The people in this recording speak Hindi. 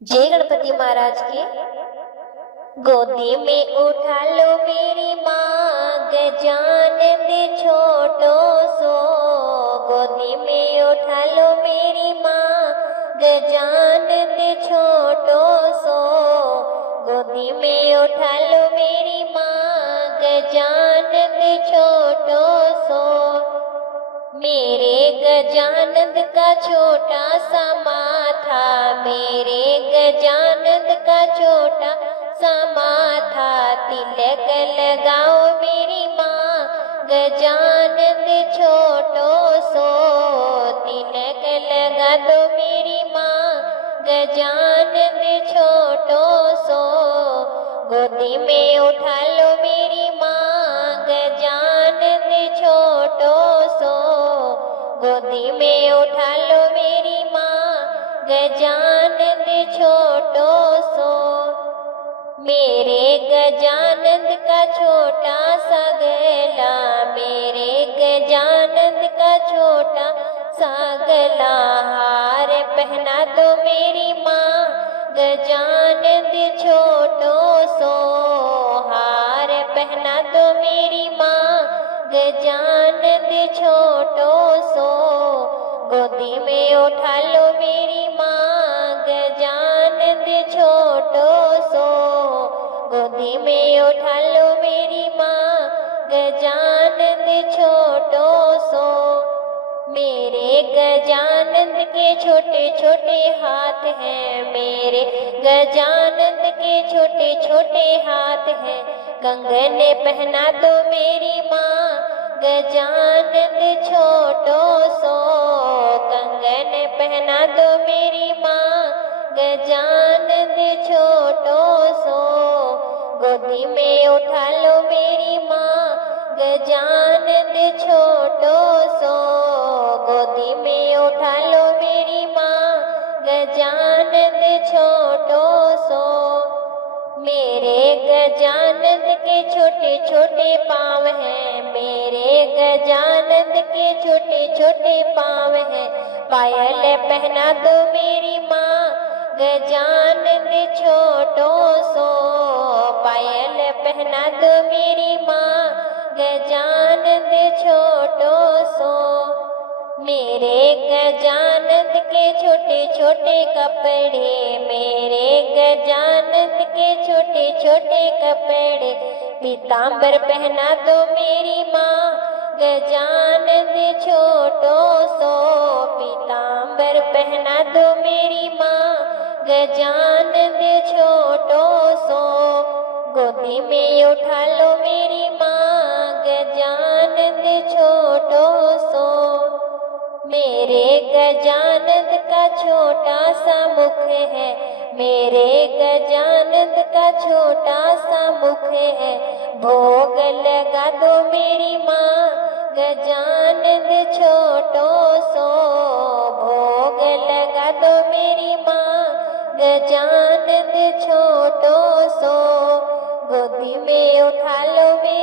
जय गणपति महाराज की। गोदी में उठा लो मेरी माँ, गजानन छोटो सो। गोदी में उठा लो मेरी माँ, गजानन छोटो सो। गोदी में उठा लो मेरी माँ, गजानन छोटो सो। मेरे गजानंद का छोटा सा माथा, मेरे गजानंद का छोटा सा माथा। तिलक लगाओ मेरी माँ, गजानंद छोटो सो। तिलक लगा दो मेरी माँ, गजानंद छोटो सो। गोदी में उठा लो मेरी माँ, गजानंद छोटो सो। गोदी में उठा लो मेरी माँ, गजानंद छोटो सो। मेरे गजानंद का छोटा सा गला, मेरे गजानंद का छोटा सा गला। हार पहना दो मेरी माँ, गजानंद छोटो सो। हार पहना दो मेरी माँ, गजानंद छोटो सो। गोदी में उठा लो मेरी माँ, गजानंद छोटो सो। गोदी में उठा लो मेरी माँ, गजानंद छोटो सो। मेरे गजानंद के छोटे छोटे हाथ हैं, मेरे गजानंद के छोटे छोटे हाथ हैं। कंगन पहना दो मेरी माँ, गजानंद छोटो सो। कंगन पहना दो मेरी माँ, गजानंद छोटो सो। गोदी में उठा लो मेरी माँ, गजानंद छोटो सो। गोदी में उठा लो मेरी माँ, गजानंद छोटो सो। मेरे गजानंद के छोटे छोटे पाँव हैं, मेरे गजानंद के छोटे छोटे पाँव हैं। पायल पहना दो मेरी माँ, गजानंद छोटो सो। पायल पहना दो मेरी माँ, गजानंद छोटो सो। मेरे गजानंद के छोटे छोटे कपड़े, मेरे गजानंद के छोटे छोटे कपड़े। पीतांबर पहना दो मेरी माँ, गजानंद छोटो सो। पीतांबर पहना दो मेरी माँ, गजानंद छोटो सो। गोदी में उठा लो मेरी माँ, गजानंद छोटो सो। मेरे गजानंद का छोटा सा मुख है, मेरे गजानंद का छोटा सा मुख है। भोग लगा दो मेरी माँ, गजानंद छोटो सो। भोग लगा दो मेरी माँ, गजानंद छोटो सो। गोदी में उठा लो मेरी